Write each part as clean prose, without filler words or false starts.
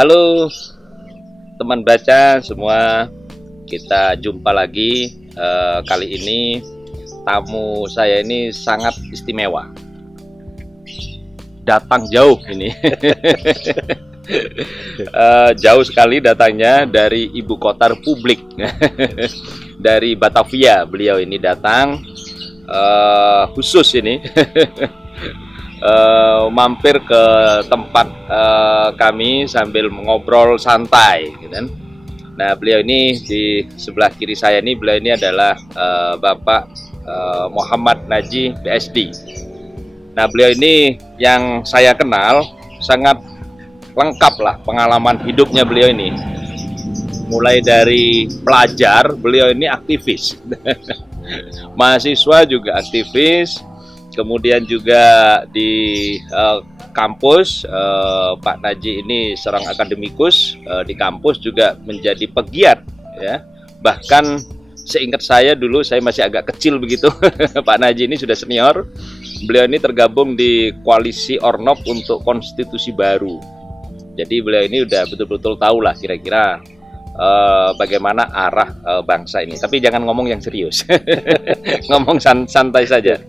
Halo teman baca semua, kita jumpa lagi. Kali ini tamu saya ini sangat istimewa, datang jauh ini. Jauh sekali datangnya dari ibu kota Republik. Dari Batavia beliau ini datang khusus ini. Mampir ke tempat kami sambil mengobrol santai gitu kan. Nah, beliau ini di sebelah kiri saya ini, beliau ini adalah Bapak Muhammad Naji PSD. Nah, beliau ini yang saya kenal sangat lengkap lah pengalaman hidupnya beliau ini. Mulai dari pelajar, beliau ini aktivis. Mahasiswa juga aktivis. Kemudian juga di kampus, Pak Naji ini seorang akademikus, di kampus juga menjadi pegiat ya. Bahkan seingat saya dulu, saya masih agak kecil begitu. Pak Naji ini sudah senior. Beliau ini tergabung di koalisi Ornop untuk konstitusi baru. Jadi beliau ini udah betul-betul tahu lah kira-kira bagaimana arah bangsa ini. Tapi jangan ngomong yang serius. Ngomong santai saja.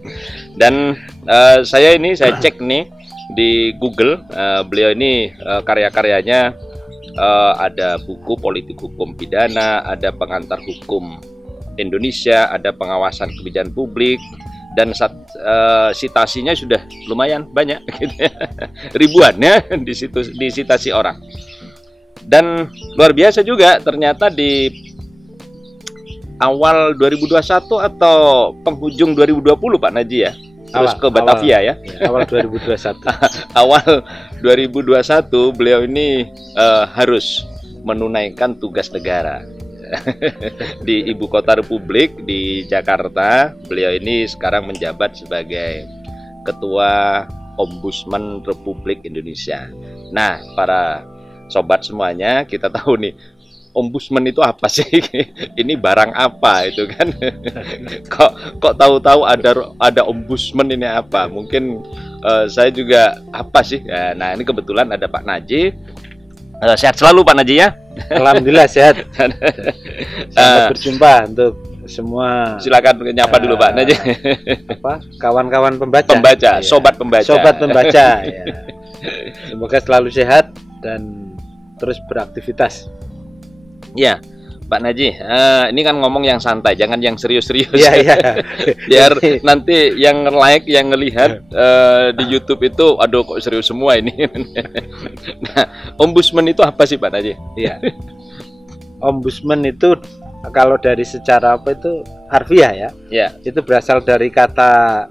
Dan saya cek nih di Google, beliau ini karya-karyanya ada buku Politik Hukum Pidana, ada Pengantar Hukum Indonesia, ada Pengawasan Kebijakan Publik, dan citasinya sudah lumayan banyak gitu ya. Ribuan ya disitasi orang. Dan luar biasa juga ternyata di awal 2021 atau penghujung 2020 Pak Naji ya, terus ke Batavia ya. Awal 2021. Awal 2021 beliau ini harus menunaikan tugas negara di ibu kota Republik di Jakarta. Beliau ini sekarang menjabat sebagai Ketua Ombudsman Republik Indonesia. Nah, para sobat semuanya, kita tahu nih ombudsman itu apa sih? Ini barang apa itu kan? Kok tahu-tahu ada ombudsman ini apa? Mungkin saya juga apa sih? Nah, ini kebetulan ada Pak Naji. Sehat selalu Pak Naji ya? Alhamdulillah sehat. Selamat berjumpa untuk semua. Silakan nyapa dulu Pak Naji. Apa? Kawan-kawan pembaca. Pembaca, sobat pembaca. Sobat pembaca. Ya. Semoga selalu sehat dan terus beraktivitas. Ya, Pak Naji, ini kan ngomong yang santai, jangan yang serius-serius. Iya, iya. Biar nanti yang like, yang ngelihat di YouTube itu, aduh kok serius semua ini. Nah, ombudsman itu apa sih Pak Naji? Iya. Ombudsman itu kalau dari secara apa itu harfiah ya. Ya. Itu berasal dari kata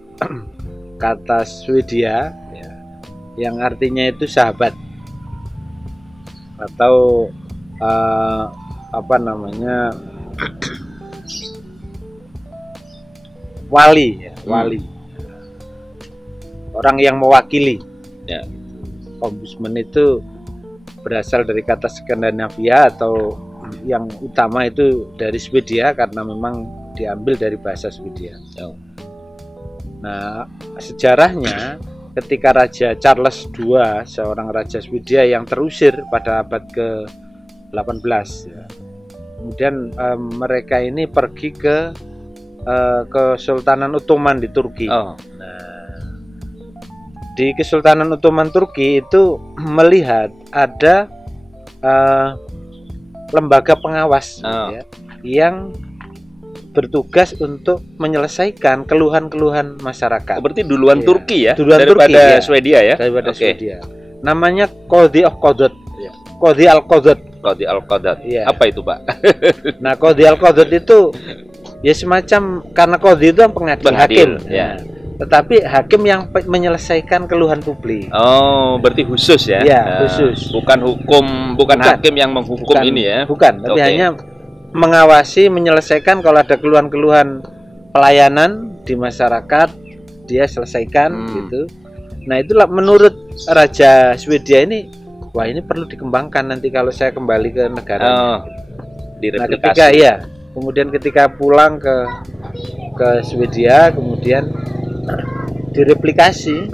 Swedia ya, yang artinya itu sahabat atau apa namanya, wali ya, wali, orang yang mewakili ya. Ombudsman itu berasal dari kata Skandinavia atau yang utama itu dari Swedia karena memang diambil dari bahasa Swedia. Nah, sejarahnya ketika Raja Charles II, seorang raja Swedia yang terusir pada abad ke-18 ya. Kemudian mereka ini pergi ke Kesultanan Ottoman di Turki. Nah, di Kesultanan Ottoman Turki itu melihat ada lembaga pengawas ya, yang bertugas untuk menyelesaikan keluhan-keluhan masyarakat. Berarti duluan Turki ya, daripada Turki, ya? Swedia ya? Daripada Swedia. Namanya Qadhi al-Qadhat. Ya. Qadhi al-Qadhat. Qadhi al-Qadhat. Ya. Apa itu Pak? Nah, Qadhi al-Qadhat itu ya semacam, karena Qadhi itu pengadil, hakim. Ya. Tetapi hakim yang menyelesaikan keluhan publik. Oh, berarti khusus ya? Ya, khusus. Bukan hakim yang menghukum ini ya? Bukan, tapi hanya mengawasi, menyelesaikan kalau ada keluhan-keluhan pelayanan di masyarakat, dia selesaikan gitu. Nah, itulah menurut Raja Swedia ini, wah ini perlu dikembangkan nanti kalau saya kembali ke negara. Direplikasi. Nah, kemudian ketika pulang ke Swedia, kemudian direplikasi.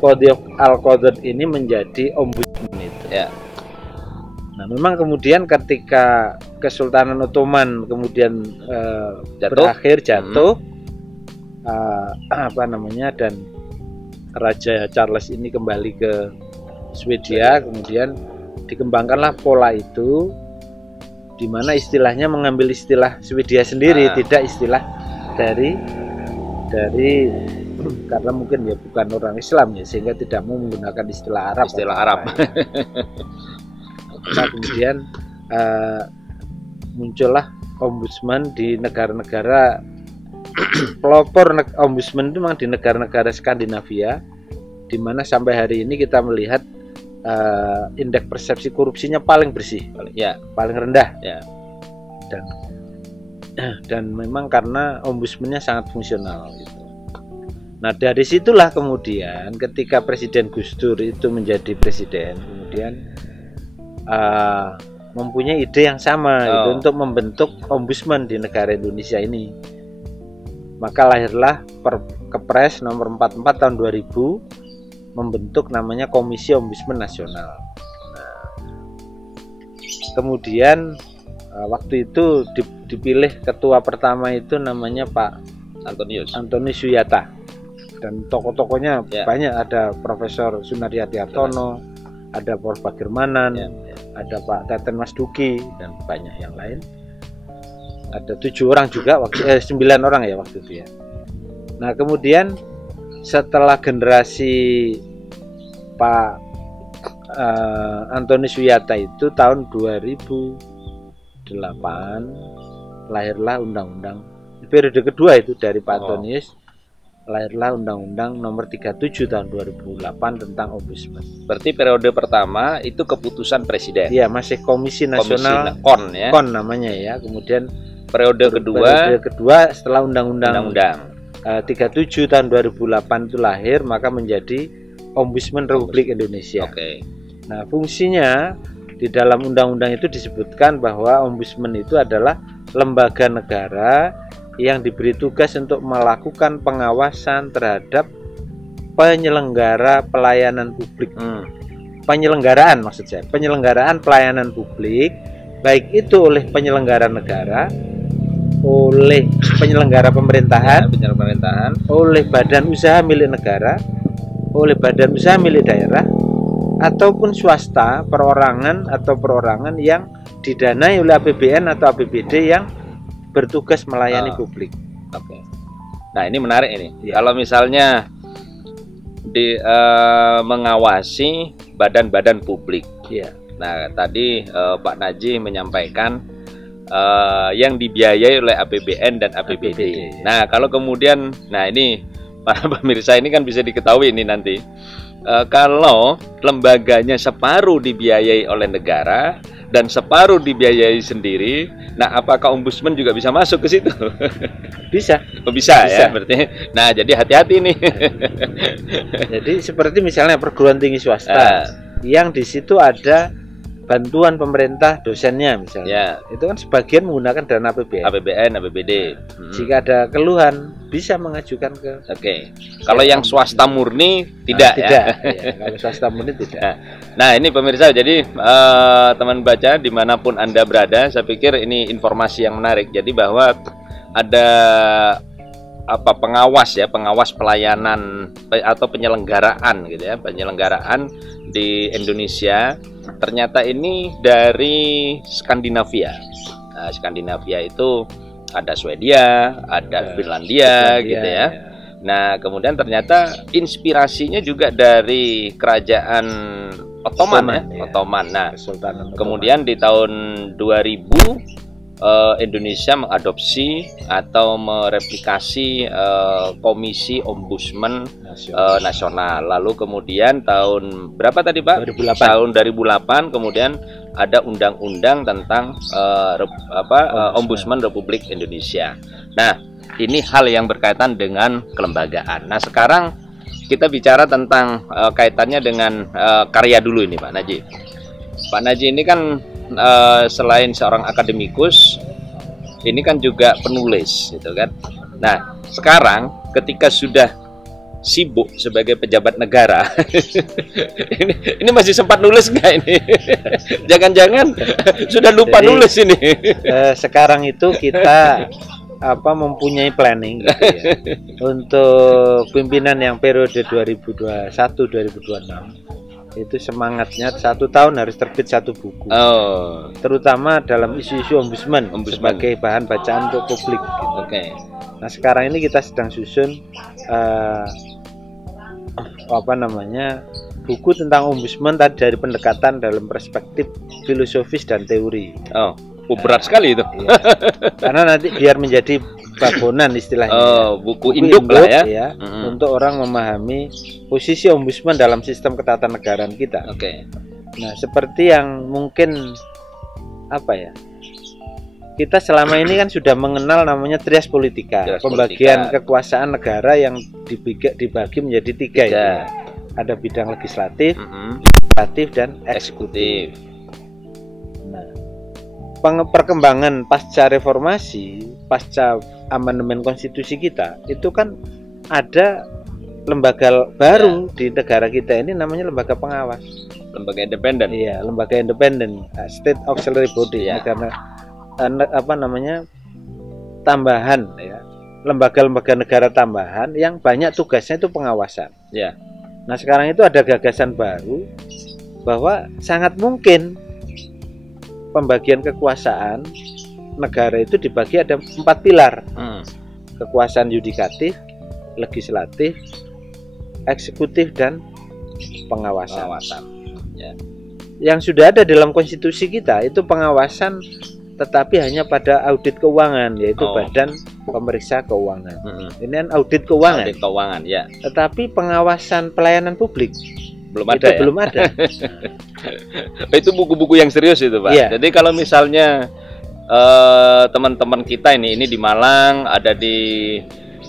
Qadhi al-Qadhat ini menjadi ombudsman itu. Ya. Nah, memang kemudian ketika Kesultanan Ottoman kemudian berakhir jatuh, apa namanya, dan Raja Charles ini kembali ke Swedia, kemudian dikembangkanlah pola itu, di mana istilahnya mengambil istilah Swedia sendiri, tidak istilah dari karena mungkin ya bukan orang Islam ya, sehingga tidak mau menggunakan istilah Arab. Nah, kemudian muncullah ombudsman di negara-negara pelopor ombudsman itu memang di negara-negara Skandinavia, di mana sampai hari ini kita melihat indeks persepsi korupsinya paling bersih, paling rendah, dan memang karena ombudsmannya sangat fungsional gitu. Nah, dari situlah kemudian ketika Presiden Gus Dur itu menjadi presiden, kemudian mempunyai ide yang sama gitu, untuk membentuk ombudsman di negara Indonesia ini. Maka lahirlah Kepres nomor 44 tahun 2000 membentuk namanya Komisi Ombudsman Nasional. Nah, kemudian waktu itu dipilih ketua pertama itu namanya Pak Antonius Suyata, dan tokoh-tokohnya banyak, ada Profesor Sunaryati Hartono, ada Prof. Bagirmanan, ada Pak Teten Mas Duki, dan banyak yang lain. Ada 7 orang juga, 9 orang ya waktu itu ya. Nah, kemudian setelah generasi Pak Antonius Suyata itu tahun 2008 lahirlah undang-undang periode kedua itu dari Pak Antonius, lahirlah Undang-Undang Nomor 37 tahun 2008 tentang Ombudsman. Berarti periode pertama itu keputusan presiden. Iya, masih Komisi Nasional KON namanya ya. Kemudian periode kedua setelah Undang-Undang 37 tahun 2008 itu lahir, maka menjadi Ombudsman Republik Indonesia. Nah, fungsinya di dalam undang-undang itu disebutkan bahwa Ombudsman itu adalah lembaga negara yang diberi tugas untuk melakukan pengawasan terhadap penyelenggara pelayanan publik. Penyelenggaraan maksud saya, penyelenggaraan pelayanan publik, baik itu oleh penyelenggara negara, oleh penyelenggara pemerintahan, oleh badan usaha milik negara, oleh badan usaha milik daerah, ataupun swasta, perorangan yang didanai oleh APBN atau APBD yang bertugas melayani publik. Nah, ini menarik ini. Kalau misalnya mengawasi badan-badan publik. Nah, tadi Pak Naji menyampaikan yang dibiayai oleh APBN dan APBD. Nah, kalau kemudian, nah ini para pemirsa ini kan bisa diketahui ini nanti. Kalau lembaganya separuh dibiayai oleh negara dan separuh dibiayai sendiri, nah apakah ombudsman juga bisa masuk ke situ? Bisa. Bisa ya, berarti. Nah, jadi hati-hati nih. Jadi seperti misalnya perguruan tinggi swasta, yang di situ ada bantuan pemerintah dosennya misalnya, itu kan sebagian menggunakan dana APBN, APBD. Jika ada keluhan bisa mengajukan ke. Kalau yang swasta murni tidak. Kalau swasta murni tidak. Nah, ini pemirsa, jadi teman baca dimanapun Anda berada, saya pikir ini informasi yang menarik. Jadi bahwa ada pengawas pelayanan atau penyelenggaraan gitu ya, penyelenggaraan di Indonesia. Ternyata ini dari Skandinavia. Nah, Skandinavia itu ada Swedia, ada Finlandia gitu ya. Nah, kemudian ternyata inspirasinya juga dari kerajaan Ottoman. Nah, kemudian di tahun 2000 Indonesia mengadopsi atau mereplikasi Komisi Ombudsman Nasional. Lalu kemudian tahun berapa tadi Pak? 2008. Tahun 2008 kemudian ada undang-undang tentang Ombudsman Republik Indonesia. Nah, ini hal yang berkaitan dengan kelembagaan. Nah, sekarang kita bicara tentang kaitannya dengan karya dulu ini Pak Naji. Pak Naji ini kan selain seorang akademikus, ini kan juga penulis gitu kan. Nah, sekarang ketika sudah sibuk sebagai pejabat negara. ini masih sempat nulis nggak ini? Jangan-jangan sudah lupa. Jadi, nulis ini. Sekarang itu kita mempunyai planning gitu ya, untuk pimpinan yang periode 2021-2026 itu semangatnya 1 tahun harus terbit 1 buku, terutama dalam isu-isu ombudsman sebagai bahan bacaan untuk publik gitu. Nah sekarang ini kita sedang susun buku tentang ombudsman tadi dari pendekatan dalam perspektif filosofis dan teori. Berat sekali itu. Iya. Karena nanti biar menjadi babonan istilahnya. Buku induk lah ya. Untuk orang memahami posisi ombudsman dalam sistem ketatanegaraan kita. Nah, seperti yang mungkin kita selama ini kan sudah mengenal namanya trias politika, pembagian kekuasaan negara yang dibagi menjadi 3 ya. Ada bidang legislatif, legislatif dan eksekutif. Nah, perkembangan pasca reformasi, pasca amandemen konstitusi kita, itu kan ada lembaga baru di negara kita ini namanya lembaga pengawas. Lembaga independen. Iya, lembaga independen, state auxiliary body karena tambahan ya. Lembaga-lembaga negara tambahan yang banyak tugasnya itu pengawasan. Ya. Nah, sekarang itu ada gagasan baru bahwa sangat mungkin pembagian kekuasaan negara itu dibagi ada 4 pilar. Kekuasaan yudikatif, legislatif, eksekutif dan pengawasan. Ya. Yang sudah ada dalam konstitusi kita itu pengawasan, tetapi hanya pada audit keuangan, yaitu Badan Pemeriksa Keuangan. Ini kan audit keuangan. Audit keuangan ya. Tetapi pengawasan pelayanan publik belum ada. Belum ada. Itu buku-buku yang serius itu, Pak. Iya. Jadi kalau misalnya teman-teman kita ini di Malang, ada di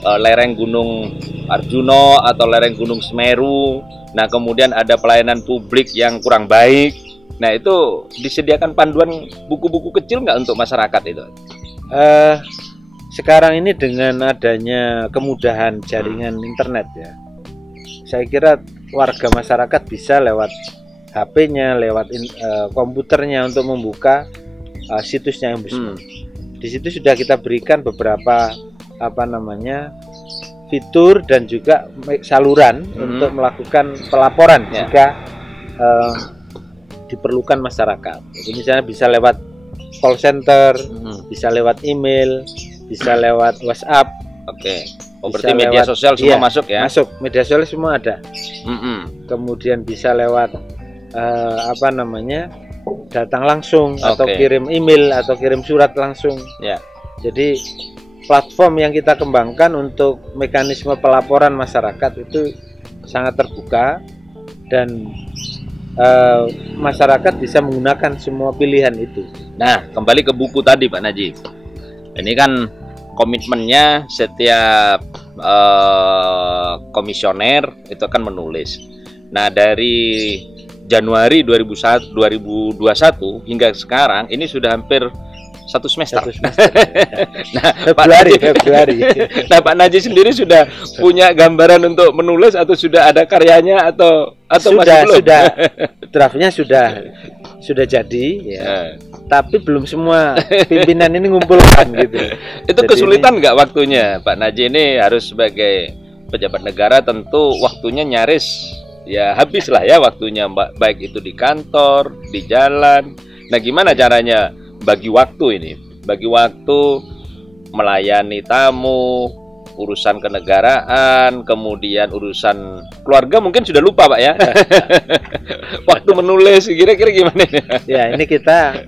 lereng Gunung Arjuno atau lereng Gunung Semeru, nah kemudian ada pelayanan publik yang kurang baik, nah itu disediakan panduan buku-buku kecil nggak untuk masyarakat itu? Sekarang ini dengan adanya kemudahan jaringan internet ya, saya kira warga masyarakat bisa lewat HP-nya, lewat komputernya untuk membuka situsnya ombudsman. Di situ sudah kita berikan beberapa fitur dan juga saluran untuk melakukan pelaporan jika diperlukan masyarakat. Jadi misalnya bisa lewat call center, bisa lewat email, bisa lewat WhatsApp. Berarti media sosial semua masuk ya? Masuk, media sosial semua ada. Kemudian bisa lewat datang langsung atau kirim email atau kirim surat langsung. Jadi platform yang kita kembangkan untuk mekanisme pelaporan masyarakat itu sangat terbuka dan masyarakat bisa menggunakan semua pilihan itu. Nah, kembali ke buku tadi Pak Najib. Ini kan komitmennya setiap komisioner itu akan menulis. Nah, dari Januari 2021 hingga sekarang ini sudah hampir 1 semester. Nah, Februari. Nah, Pak Najib sendiri sudah punya gambaran untuk menulis atau sudah ada karyanya atau masih belum? Sudah. Draftnya sudah jadi ya. Tapi belum semua pimpinan ini ngumpulkan gitu. Itu jadi kesulitan nggak waktunya, Pak Najib ini harus sebagai pejabat negara tentu waktunya nyaris ya habis lah ya waktunya, baik itu di kantor, di jalan. Nah, gimana caranya bagi waktu ini? Bagi waktu melayani tamu, urusan kenegaraan, kemudian urusan keluarga mungkin sudah lupa Pak ya. Waktu menulis kira-kira gimana? Ya, ini kita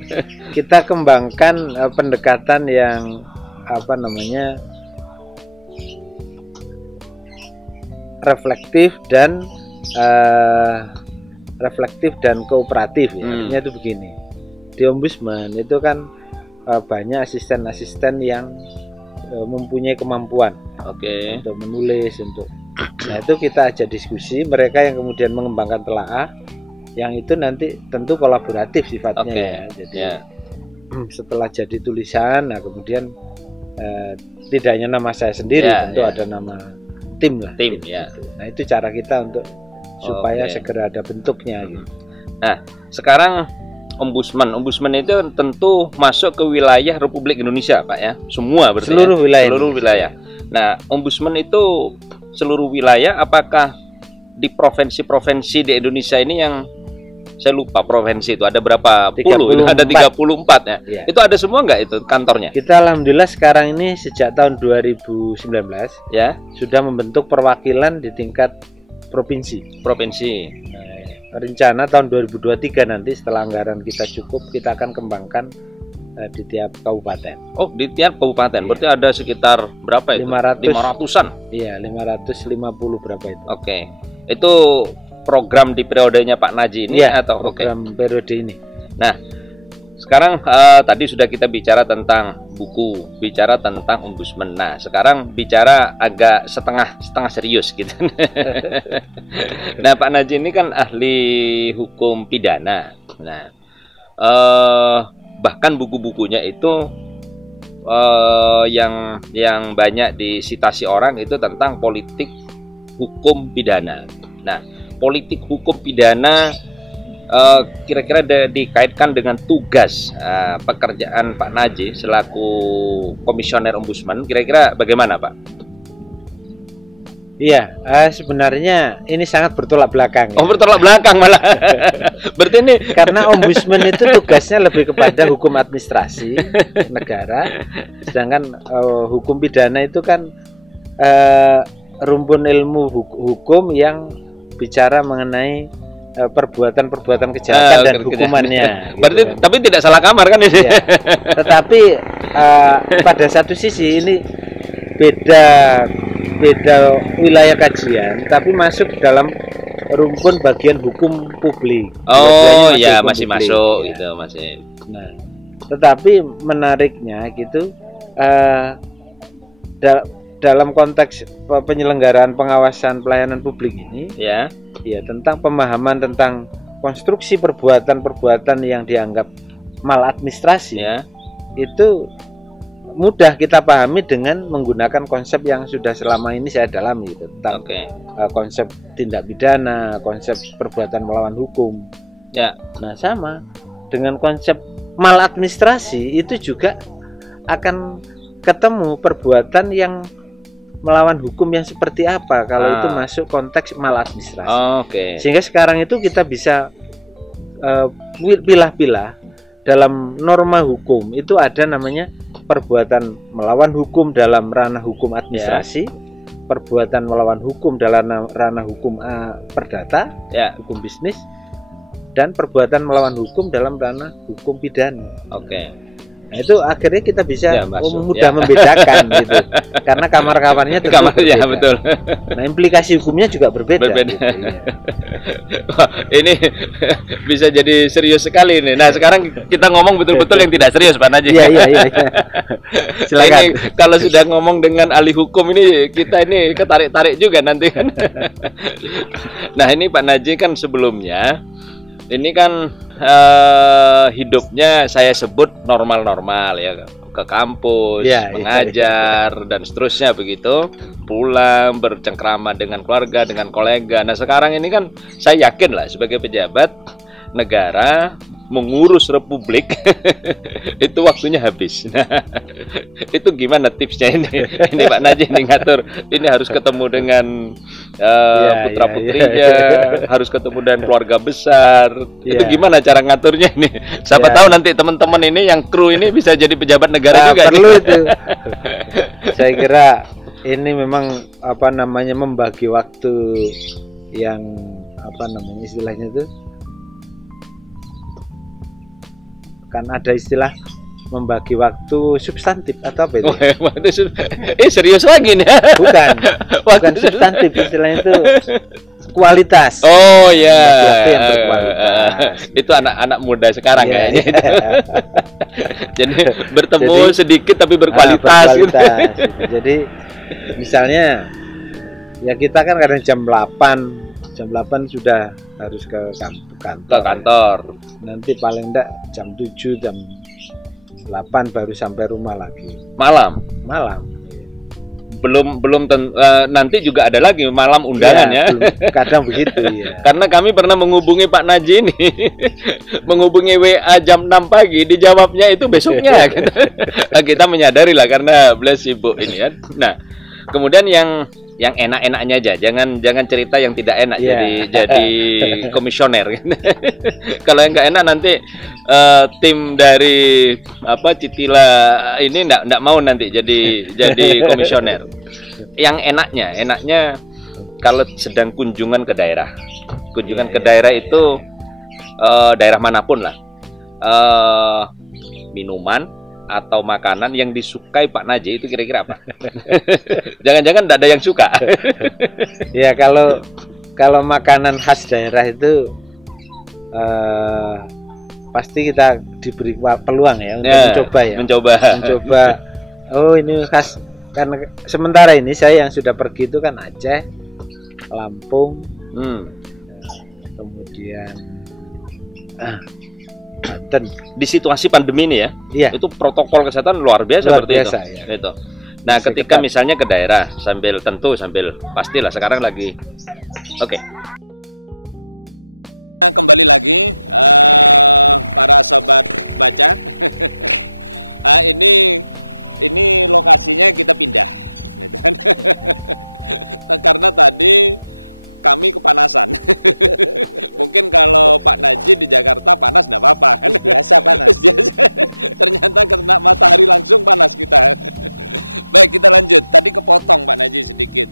kembangkan pendekatan yang reflektif dan kooperatif ya. Artinya itu begini. Di ombudsman itu kan banyak asisten-asisten yang mempunyai kemampuan untuk menulis, nah itu kita ajak diskusi, mereka yang kemudian mengembangkan telaah, yang itu nanti tentu kolaboratif sifatnya ya. Jadi setelah jadi tulisan, nah kemudian tidak hanya nama saya sendiri, tentu ada nama tim lah. Tim ya. Gitu. Nah itu cara kita untuk supaya segera ada bentuknya. Gitu. Nah sekarang ombudsman itu tentu masuk ke wilayah Republik Indonesia Pak ya, semua berarti seluruh wilayah. Seluruh wilayah. Nah ombudsman itu seluruh wilayah, apakah di provinsi-provinsi di Indonesia ini yang saya lupa provinsi itu ada berapa 34. puluh, ada 34 ya. Ya. Itu ada semua nggak itu kantornya? Kita alhamdulillah sekarang ini sejak tahun 2019 Ya, sudah membentuk perwakilan di tingkat provinsi. provinsi. Rencana tahun 2023 nanti setelah anggaran kita cukup, kita akan kembangkan di tiap kabupaten. Oh, di tiap kabupaten. Berarti ada sekitar berapa itu? 500-an. Iya, 550 berapa itu. Oke. Itu program di periodenya Pak Naji ini ya, atau program periode ini. Nah, sekarang tadi sudah kita bicara tentang buku, bicara tentang ombudsman. Nah, sekarang bicara agak setengah serius gitu. Nah, Pak Naji ini kan ahli hukum pidana. Nah, bahkan buku-bukunya itu yang banyak disitasi orang itu tentang politik hukum pidana. Nah, politik hukum pidana kira-kira dikaitkan dengan tugas pekerjaan Pak Naji selaku komisioner ombudsman, kira-kira bagaimana Pak? Iya, sebenarnya ini sangat bertolak belakang. Oh, bertolak belakang malah. Berarti ini karena ombudsman itu tugasnya lebih kepada hukum administrasi negara, sedangkan hukum pidana itu kan rumpun ilmu hukum yang bicara mengenai perbuatan-perbuatan kejahatan dan hukumannya. Berarti gitu kan. Tapi tidak salah kamar kan ini. Ya. Tetapi pada satu sisi ini beda wilayah kajian, tapi masuk dalam rumpun bagian hukum publik. Oh ya, masih publik, masuk ya. gitu masih. Nah, tetapi menariknya gitu dalam konteks penyelenggaraan pengawasan pelayanan publik ini, ya tentang pemahaman tentang konstruksi perbuatan-perbuatan yang dianggap maladministrasi, itu mudah kita pahami dengan menggunakan konsep yang sudah selama ini saya dalami gitu, tentang konsep tindak pidana, konsep perbuatan melawan hukum. Ya. Nah, sama dengan konsep maladministrasi itu juga akan ketemu perbuatan yang melawan hukum yang seperti apa kalau itu masuk konteks maladministrasi. Sehingga sekarang itu kita bisa pilah-pilah dalam norma hukum itu ada namanya perbuatan melawan hukum dalam ranah hukum administrasi, perbuatan melawan hukum dalam ranah hukum perdata, hukum bisnis, dan perbuatan melawan hukum dalam ranah hukum pidana. Nah, itu akhirnya kita bisa mudah membedakan gitu, karena kamar-kamarnya tentu berbeda. Betul. Nah, implikasi hukumnya juga berbeda. Gitu, ya. Ini bisa jadi serius sekali ini. Nah, sekarang kita ngomong betul-betul yang tidak serius, Pak Naji. Iya. Silakan. Ini kalau sudah ngomong dengan ahli hukum ini, kita ini ketarik-tarik juga nanti kan. Nah, ini Pak Naji kan sebelumnya ini kan hidupnya saya sebut normal-normal ya, ke kampus, mengajar dan seterusnya begitu, pulang bercengkrama dengan keluarga, dengan kolega. Nah sekarang ini kan saya yakin lah sebagai pejabat negara mengurus republik itu waktunya habis. Nah, itu gimana tipsnya ini? Ini Pak Naji ini ngatur, ini harus ketemu dengan putra putrinya, harus ketemu dengan keluarga besar. Itu gimana cara ngaturnya ini? Siapa tahu nanti teman-teman ini yang kru ini bisa jadi pejabat negara juga. Perlu itu. Saya kira ini memang membagi waktu yang istilahnya itu. Kan ada istilah membagi waktu substantif atau apa itu? Serius lagi nih? Bukan substantif, istilahnya itu kualitas. Oh ya. Waktu yang berkualitas. Itu anak-anak muda sekarang kayaknya. Jadi bertemu sedikit tapi berkualitas. Gitu. Jadi misalnya ya kita kan kadang jam 8 sudah harus ke kantor. Nanti paling enggak jam 7, jam 8 baru sampai rumah lagi. Malam. nanti juga ada lagi malam undangan ya. Kadang begitu ya. Karena kami pernah menghubungi Pak Naji ini, menghubungi WA jam 6 pagi, dijawabnya itu besoknya. Kita menyadari lah karena beliau sibuk ini ya. Nah, kemudian yang enak-enaknya aja, jangan cerita yang tidak enak jadi komisioner. Kalau yang nggak enak nanti tim dari Citila ini nggak mau nanti jadi komisioner. Yang enaknya kalau sedang kunjungan ke daerah, ke daerah itu daerah manapun lah, minuman atau makanan yang disukai Pak Naji itu kira-kira apa? Jangan-jangan tidak ada yang suka. Ya kalau makanan khas daerah itu pasti kita diberi peluang ya untuk mencoba. Oh ini khas, karena sementara ini saya yang sudah pergi itu kan Aceh, Lampung, kemudian Banten. Di situasi pandemi ini ya, itu protokol kesehatan luar biasa seperti itu. Ya. Itu. Nah, ketika misalnya ke daerah sambil pastilah sekarang lagi. Oke. Nah, kembali lagi para sobat baca. Ini lokasinya kita pindah, gitu kan. Karena tadi kami kepanasan. Mungkin kalau Pak Naji di Jakarta panas nggak apa-apa kan? Biasa panas. Biasa. Ternyata kena matahari langsung panas kita. Baik, kita lanjut. Tadi kepotong Pak Naji sedikit.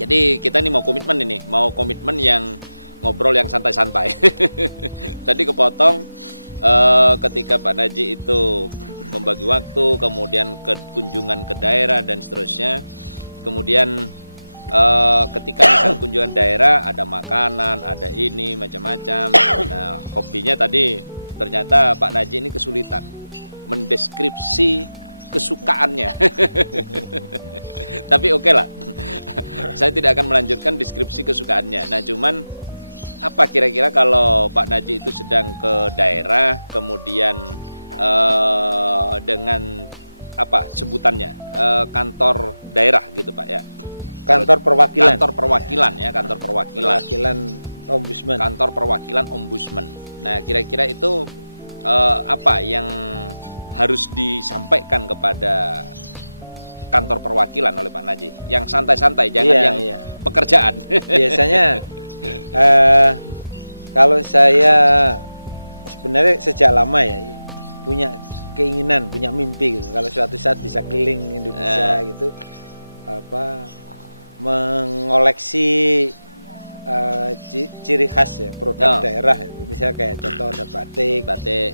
Jadi kita ini mau komitmen yang ngobrol yang santai-santai. Tadi kepotong ketika Pak Naji itu membagi waktu, kemudian kunjungan ke daerah dan seterusnya. Kemudian ketika misalnya kunjungan daerah ada makanan, ada ini macam-macam. Nah, hobinya tadi ternyata Pak Naji ini kesulitan mendeskripsi kesukaannya. Tapi oke lah. Saya tidak akan melanjutkan deskripsi kesukaannya. Nah, cuman apa kira-kira kalau Pak Naji itu sedang ke daerah, kemudian dengan apa sebutannya kantor daerah gitu Pak ya? Kantor perwakilan. Kantor perwakilan ombudsman. Kantor perwakilan ombudsman. Nah, kira-kira itu apa yang harus disampaikan kepada kantor perwakilan oleh Pak Naji? Yang santai-santai, jangan pekerjaan. Biasanya kalau saya sebenarnya sejak lama ya punya keinginan, punya mimpi gitu. Kalau suatu saat bisa keliling Indonesia gitu, mengoleksi ciri khas ya produk daerah itu, misalnya kayak contoh ada batik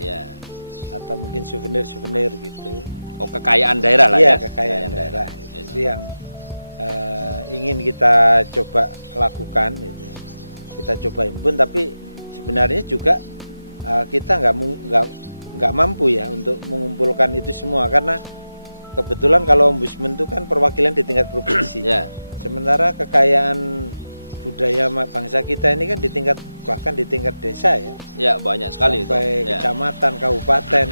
ya, atau mungkin souvenir gitu. Kekayaan daerah lah ya. Kekayaan daerah itu yang ingin kita coba lakukan gitu. Kita coba himpun, tapi sebenarnya juga kita nggak mampu ya untuk mengumpulkan itu semua, karena kebetulan kalau ombudsman itu kan perwakilan di tingkat provinsi. Sementara kekayaan budaya bangsa kita ini kan bahkan di tingkat desa ya. Ya, banyak sekali sampai itu. Kecamatan, kabupaten.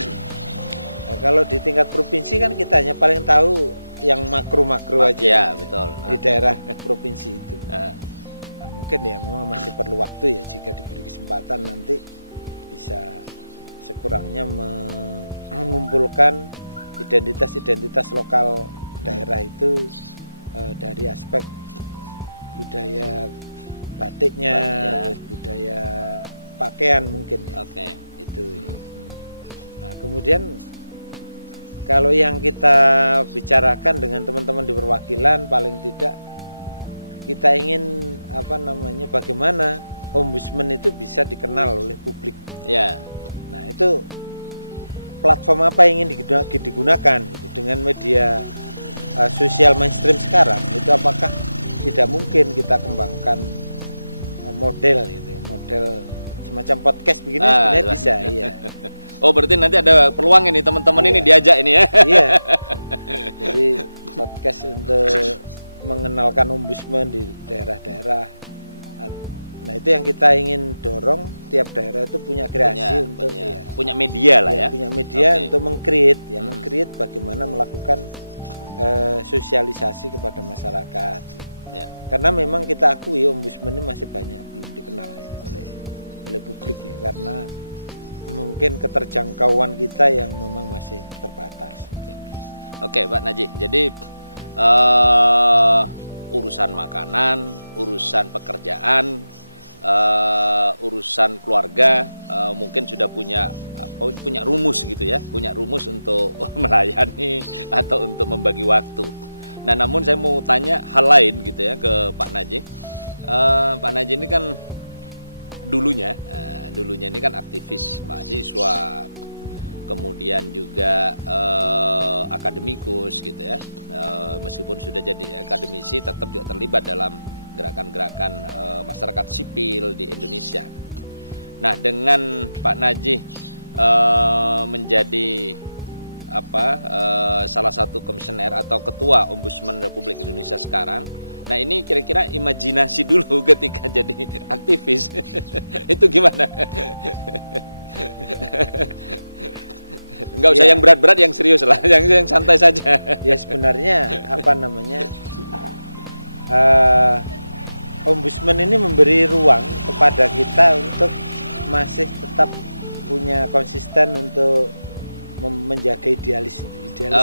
Nah, kalau di tingkat provinsi kan kita hanya paling tahu yang makro aja. Ya, betul. Di daerah provinsi itu. Nah, mungkin ya memang masih perlu waktu ya, jika diberi kesempatan nanti bisa sekurangnya mengumpulkan identitas lokal daerah itu dari aspek budaya batiknya, terus budaya pakaian mungkin ya. Itu ya. Nah, kemudian kalau yang kita bicarakan dengan teman-teman di perwakilan, paling tidak kita ingin bagaimana ombudsman itu bisa dikenal oleh publik. Nah, itu platform apa yang ingin digunakan gitu, dengan media sosial mainstream sekarang itu, apakah tidak mungkin kita kembangkan model gitu, model semacam podcast begini sebenarnya bisa. Oh, berarti nanti ada peluang ini teman-teman ini diajak ini ya. Jadi podcast untuk mengenalkan ombudsman di daerah-daerah. Nah, itu yang kita ingin dorong, tiap daerah itu punya kreasi punya media lah ya. Punya media untuk meng-create bagaimana melakukan sosialisasi kepada masyarakat. Ya. Karena memang kita akui ombudsman ini masih banyak belum dikenal ya, oleh publik ya, karena mungkin keterjangkauan kita yang memang masih terbatas. Oke, Pak Najih. Jadi urusan makanan, urusan pekerjaan, urusan keluarga mungkin sudah punya rumus gitu ya, punya rumus untuk melayani atau untuk membagi waktu. Nah, namun saya mau tanya hal lain gitu ya ke Pak Najih. Pak Najih ini kan dulunya ini kan aktivis mahasiswa, kemudian juga akademikus gitu ya. Meskipun sudah jadi akademisi, tetap juga terlibat dalam gerakan-gerakan masyarakat sipil di Indonesia. Nah, dengan Pak Najih menjadi salah satu komisioner atau ketua Ombudsman Republik Indonesia sekarang, nah ini kira-kira imajinasi dulu ketika jadi aktivis itu gimana? Enggak usah yang berat-berat, yang serius lah, yang santai saja. Ya sebenarnya Ombudsman ini memberi ruang kepada kita untuk masih tetap punya konsisten untuk menjaga idealisme ya.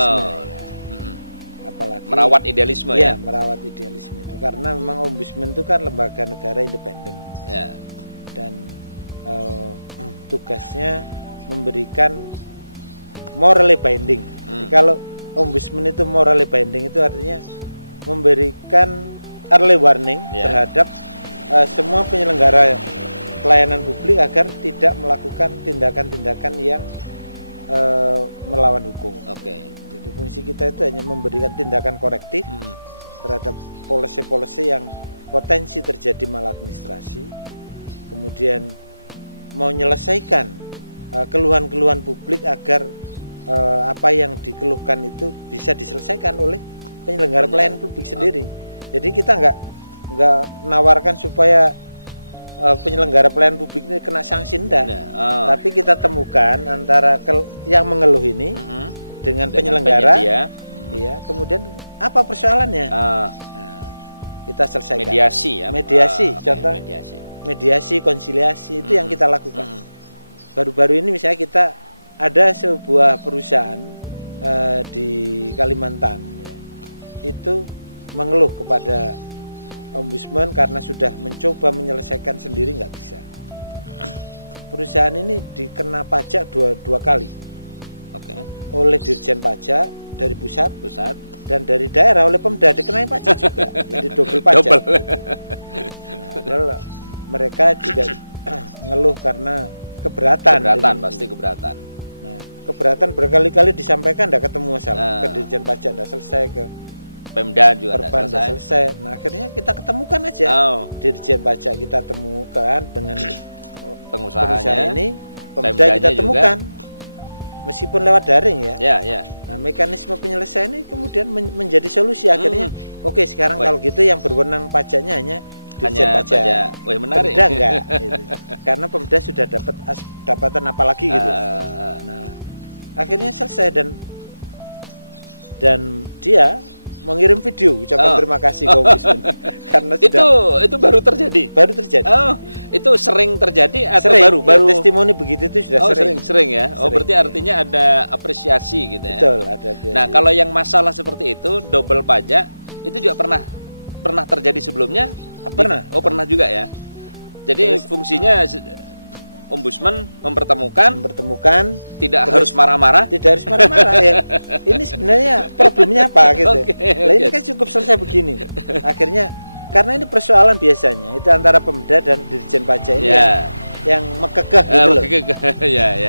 Apalagi merawat idealisme ya. Merawat idealisme itu karena memang Ombudsman itu kan lembaga negara independen ya. Dan tugasnya memberikan morally binding. Jadi kalau Ombudsman itu morally binding itu artinya memberikan early warning terhadap semua penyelenggara pelayanan publik agar tidak melakukan tindakan-tindakan yang melawan hukum. Jadi fungsi kita itu hanya memberikan tindakan korektif terhadap polisi-polisi yang potensi terjadi maladministrasi, kemudian mau menyelesaikan keluhan-keluhan publik agar apa yang dikeluhkan itu bisa diselesaikan oleh penyelenggara pelayanan publik sendiri. Jadi kita nggak nawarkan supaya penyelenggara pelayanan publik ini kena sanksi enggak. Tapi kita temukan antara yang mengeluh ini dengan penyelenggara, ya, kemudian apa persoalannya? Kita selesaikan. Mediasi ya. Contoh mediasi, konsiliasi itu yang kita lakukan. Baru-baru ini misalnya kita ada sebuah perusahaan di Kalimantan, ya, itu mengeluh kepada Ombudsman karena sudah mencoba menyelesaikan sendiri nggak bisa. Perusahaan ini dikena pajak dua kali. Oleh Dirjen Pajak dari pusat dan dari daerah oleh Pemda dikenai pajak juga. Jadi double pajak. Nah, mereka juga ngeluh karena keberatan pasti keberatan. Nah, keberatan berkali-kali disampaikan tidak ketemu masalah. Ke Dirjen Pajak tidak selesai, ke Pemda juga tidak selesai. Nah, akhirnya kita ketemukan aja. Dirjen Pajak kita temukan dengan pengusaha ini, Pemda kita temukan juga. Meskipun lewat daring ya. Nah, mekanisme penyelesaian ini kemudian menjadi solusi akhirnya. Oke, sekarang kalau gitu yang berwenang pajaknya hanya Dirjen Pajak. Menarik. Pemda enggak gitu. Karena Pemda sudah dapat dapatan apa lagi gitu. Nah, akhirnya selesai dan dia mengirim video ucapan terima kasih ke Ombudsman karena itu baru terjadi. Itu sering terjadi atau baru ya, testimoni begitu itu sudah sering ya. Berarti artinya ada apresiasi gitu ya. Betul, ada apresiasi. Nah, kalau yang masalah seperti itu double pajak itu juga pernah terjadi sebelumnya? Pernah. Pernah juga ya. Jadi fungsinya Ombudsman mempertemukan tidak harus marah-marah ya. Ini sebenarnya problemnya apa gitu. Ini kan cukup selesai begini. Akhirnya karena ini persoalan biasanya itu antara Pemda dan Dirjen Pajak ini yang mekekeh gitu loh.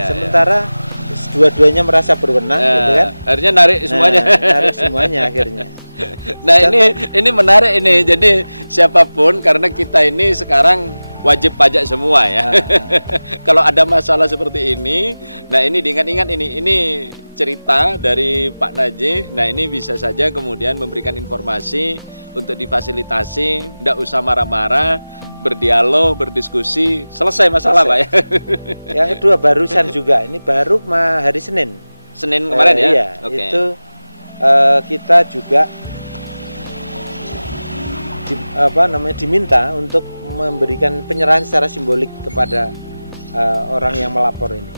Sementara dua-duanya merasa berwenang gitu kan. Akhirnya narik semuanya. Akhirnya. Nah, ini menarik ini. Jadi siapapun, karena kita ini sekarang wajib pajak semua ya. Kalau ada masalah seperti ini, nah ini diingat-ingat ini cerita dari Pak Najih. Nah, ini bisa saja kemudian memberikan informasi untuk difasilitasi, tidak usah marah-marah, berdialog, berdiskusi, selesai masalah Pak ya. Yang kedua barusan juga, ini baru hari Senin kemarin ya. Itu kita juga diminta untuk memberikan penyerahan secara simbolik kepada orang yang melapor ini.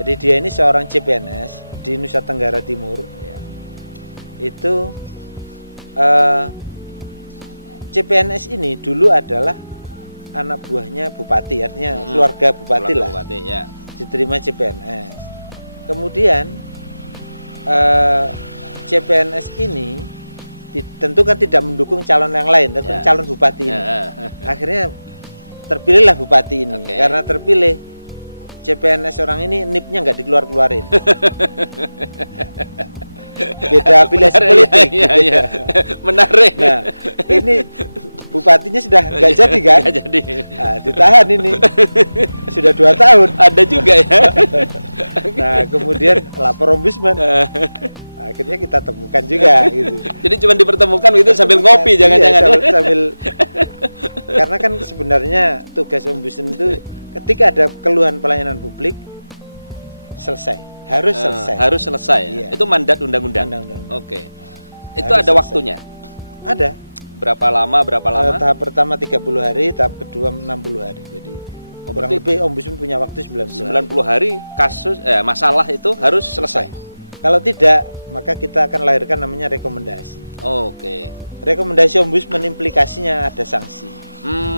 Jadi dia ini seorang CPNS di Nusa Tenggara Timur ya. Itu CPNS ini dulu adalah anak buahnya bupati, artinya keluarga bupati lah. Bupati, ya. Diterima CPNS. Kemudian CPNS ini tentu kan tidak mendukung calon yang lain, tentu calon bupati ini. Akhirnya terpilihlah bupati ini. Karena terpilih, CPNS orang ini NIP-nya nggak dikeluar-keluarin. Beda afiliasi politik. Iya. Menarik. Nah, ini bupatinya sudah nggak jadi kan? Nggak jadi. Nah, ditahan ini. Sudah 2 tahun. Ada juga ya. Nah, kemudian lapor ombudsman. Akhirnya kita temukan juga gitu. Jadi cuma dipertemukan gitu sambil ngopi, jangan-jangan. Iya, sambil karena kan sebenarnya tugas ombudsman itu ketika ada keluhan pelayanan publik selesai. Harus selesai. Harus selesai. Iya. Itu mandat undang-undang. Oke. Itu Harus ada selesai. Waktunya. Ada. Berapa lama? Tahap pertama 30 hari, tahap kedua 60 hari. Jadi kurang lebih ombudsman punya waktu 90 hari kasus masalah itu harus selesai. Kalau tidak, maka kita akan lahirkan namanya rekomendasi. Oke. Rekomendasi ombudsman implikasinya ada sanksi.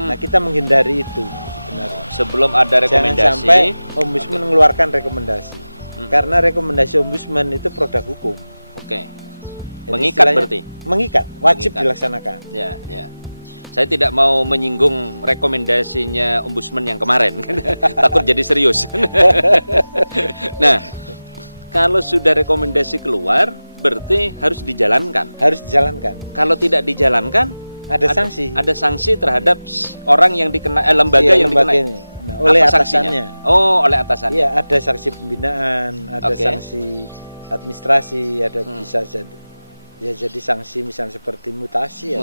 Nah, kita menghindari itu sebenarnya. Sebelum ada rekomendasi, jangan sampai ombudsman mengeluarkan rekomendasi. Karena rekomendasi ombudsman itu produk hukum. Oke. Jadi Mengikat berarti. Mengikat, wajib dilaksanakan. Ya. Saya tidak mau menyinggung rekomendasinya ombudsman yang kemarin, takut jadi serius. Nah, kalau sudah rekomendasi keluar, berarti harus dijalankan. Harus dijalankan. Kalau tidak dijalankan, ada sanksi. Ada sanksi terhadap orang yang dikena lembaga yang dikenai. Nah, oleh atasannya. Oh, oleh atasannya. Iya, ada sanksi pembinaan, ada sanksi administrasi, ada bisa jadi sanksi misalnya seperti mutasi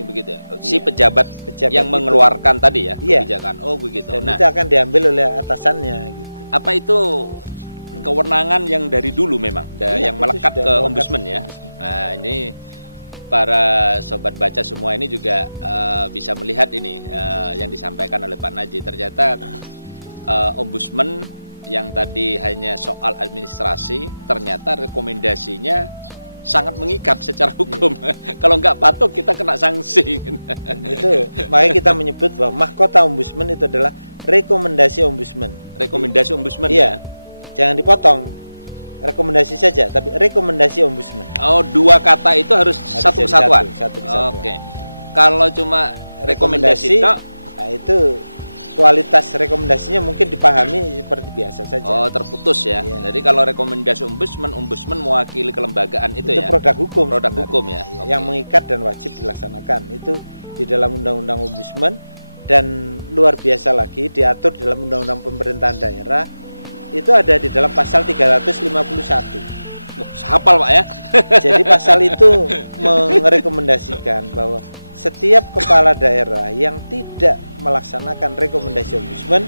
begitu ya. Si pejabat yang mengeluarkan tadi ya kebijakan. Oh, begitu. Dan itu akan diambil oleh atasannya gitu. Apa itu kewenangan yang dari dulu memang yang melekat ke ombudsman ya. Nah, ini para sobat baca semua ini juga bisa melihat ini yang disampaikan oleh Pak Naji. Ternyata ombudsman yang tadi hanya soal administrasi, ternyata rekomendasinya sangat mengikat secara hukum. Kalau nggak patuh kita kena sanksi. Dan itu makanya kita menyebut bahwa mahkota ombudsman itu adalah rekomendasi ombudsman. Rekomendasi ombudsman ya. Jangan dipotong. Rekomendasi saja, tapi rekomendasi ombudsman. Oh, 2 kata itu harus satu kesatuan. Satu kesatuan. Oke. Kalau cuma rekomendasi nah itu kualitas rekomendasinya mungkin dipahami seperti biasa saja. Oh, terputus ya. Jadi kalau rekomendasi ombudsman mewakili kelembagaan itu ya. Itu produk hukum. Produk hukum ya. Yang mengikat dan wajib dilaksanakan. Itu di dalam undang-undang ombudsman, dan luar biasa lagi diatur dalam undang-undang pemerintahan daerah. Itu ada di dalam pasal 351. Hafal Pak ya. Jadi pasal itu merekomendasikan bahwa setiap kepala daerah yang tidak melaksanakan rekomendasi ombudsman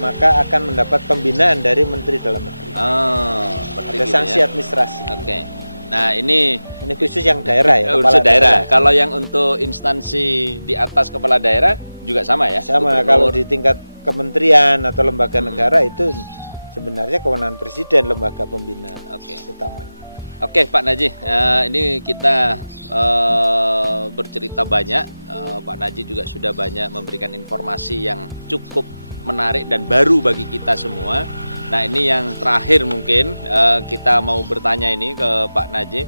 maka akan mendapat pembinaan dari Menteri Dalam Negeri. Ada gitu sanksi administrasi. Oke. Nah, ini khusus yang daerah ya, kepala daerah. Kalau yang untuk instansi di atas kepala daerah juga sama ya? Sama. Kalau di tingkat kementerian atau lembaga negara itu sebenarnya kewenangan presiden, lembaga pembina utamanya. Oke, Pak Naji, ini kita bercerita banyak. Pak Naji juga sudah banyak memberikan informasi yang cukup menarik dan baru bagi kita semua. Nah, ini yang terakhir mungkin kita mau bertanya ini ke Pak Naji.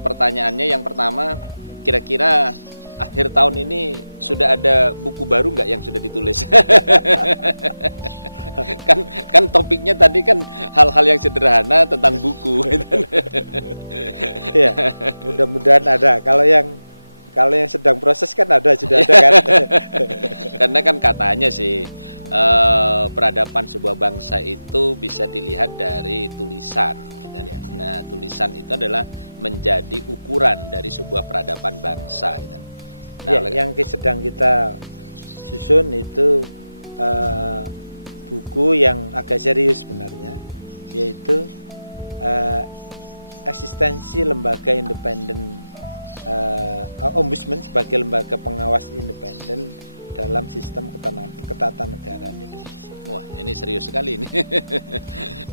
Pertanyaannya yang pertama, kira-kira akhir tahun ini sudah ada buku baru nggak yang sudah ditulis? kan topiknya tadi kan hal-hal yang sederhana tentang buku. Ya, mudah-mudahan ada. Kalau yang sedang proses kan sudah ada kan. Karena kan katanya sih peradaban sebuah bangsa itu bisa dilihat dari tulisan. Nah, tulisan itu adalah menjadi ukuran dari sebuah peradaban bangsa. Nah, yang sedang kita susun itu buku yang agak serius sebenarnya, yaitu eksistensi lembaga independen Ombudsman sebagai lembaga pengawas independen dalam sistem ketatanegaraan Indonesia. Wah, ini serius sekali ini.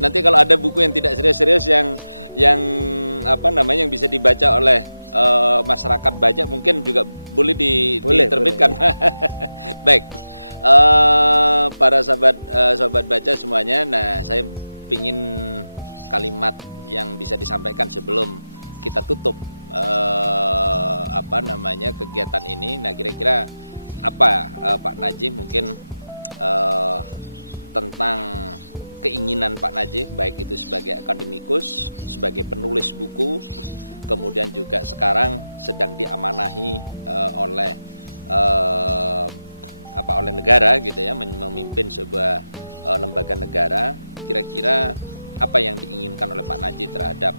Nanti kalau ada buku yang tidak serius-serius yang apa namanya yang bisa dibaca oleh masyarakat banyak, mungkin juga boleh diterbitkan. Boleh, ya. Baik, para sobat baca semuanya. Nah, saya pingin kalimat yang bisa disampaikan sebelum kita tutup apa namanya kegiatan ini. Nah, kira-kira apa Pak Najih mungkin tentang keinginan Pak Najih, baik itu sebagai akademikus, sebagai penulis buku, kemudian juga sekarang sedang diamanahi oleh oleh negara gitu ya, memimpin sebuah lembaga negara. Kira-kira apa yang diinginkan oleh Pak Najih terhadap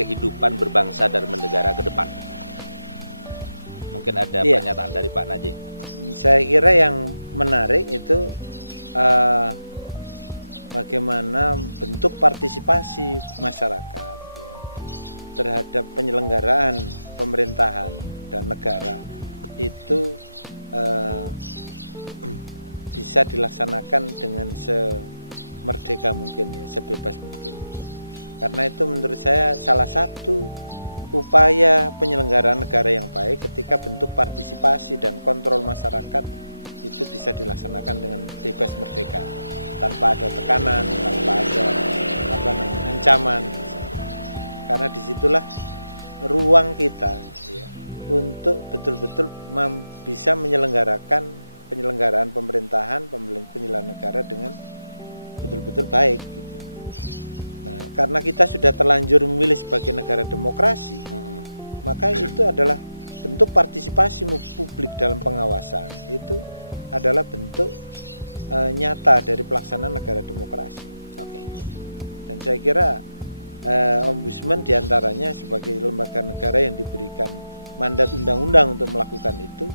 kehidupan berbangsa dan bernegara ke depan? Mungkin ada pernyataan dari Pak Najih. Saya kira yang menarik itu bagaimana bentuk partisipasi masyarakat ya, terhadap penyelenggaraan pemerintahan dan negara itu bisa dilaksanakan dengan semerdeka mungkin ya, sebebas mungkin. Karena itu menurut saya salah satu upaya penyelenggaraan negara yang baik ketika bentuk partisipasi dan kontrol masyarakat itu bisa dilaksanakan dengan bebas merdeka, tanpa ada tekanan, tanpa ada ancaman. Karena disitulah ruang kita ya, untuk betul-betul bisa menyelenggarakan penyelenggaraan pemerintahan, penyelenggaraan negara dengan betul-betul baik gitu. Nah, karena kita sudah terlanjur memilih sebagai negara demokrasi, maka itu adalah bentuk partisipasi publik dalam pengawasan. Itu adalah bentuk nyata dari pelaksanaan negara demokrasi. Oke. Dan saya kira Ombudsman diantaranya sebagai lembaga negara yang diberikan mandat undang-undang untuk melakukan itu.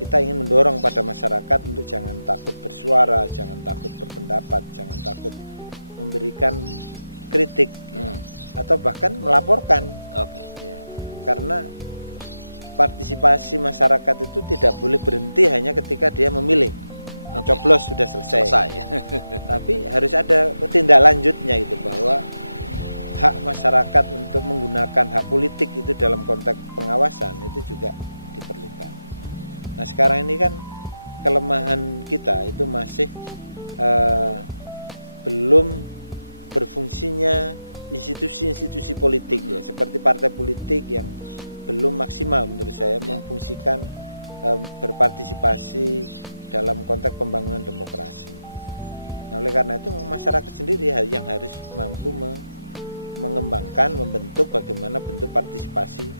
Kita ingin mendorong pada masyarakat untuk jangan takut bersuara, jangan takut berpendapat, jangan takut memberikan kritik atau bahkan melaporkan. Oke. Ya, karena partisipasi masyarakat itu tidak boleh berhenti hanya ketika dia memilih. Coblos sudah selesai. Tapi harus ada tindak lanjutnya itu, bahwa hak masyarakat untuk menggunakan hak politik itu dalam konteks pengawasan itu juga diperlukan. Nah, sekarang ini kan kelemahan kita itu masih belum berfungsinya institusi-institusi politik ya, seperti partai politik yang belum maksimal menurut saya memfungsikan berpartisipasi dalam konteks pembangunan demokrasi. Nah, oleh karena itu masyarakat sendiri yang harus mampu mengembangkan, membentuk bagaimana bentuk partisipasi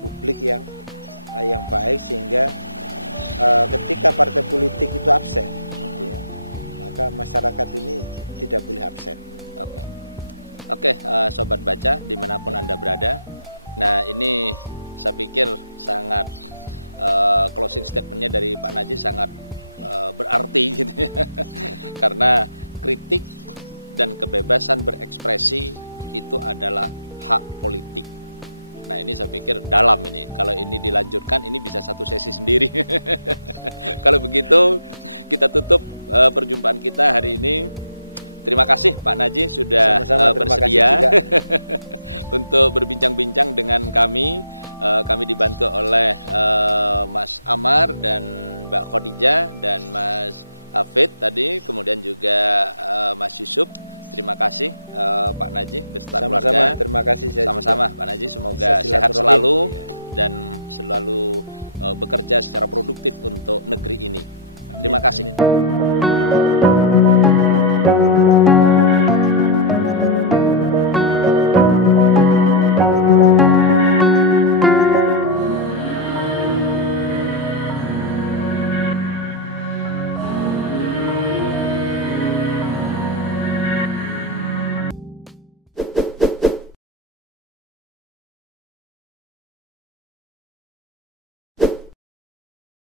publik yang baik, sehingga ketika partai politik itu absen, ya, maka masyarakat ini tidak boleh absen. Oke, sobat baca dimanapun Anda berada. Nah, ini saya pikir sangat closing statementnya dari Pak Najih sangat berarti gitu ya. Karena kritik dan kebebasan berekspresi itu adalah hak politik. Nah, ini saya pikir dalam ini. Kalau ini dilanjutkan, ini bisa satu sesi sendiri. Kalau begitu, kita tutup perjumpaan kita hari ini. Terima kasih Pak Najih sudah bersedia untuk berbincang-bincang dengan kami. Kami dibantu oleh Mas Amar dan Mbak Khadijah dan Mas Hafid tadi, kemudian juga Mas Yusuf. Terima kasih Pak Najih beserta keluarga. Terima kasih. Sama-sama Pak Najih, semoga sehat selalu dan selalu bekerja secara produktif untuk negeri ini. Terima kasih. Amin.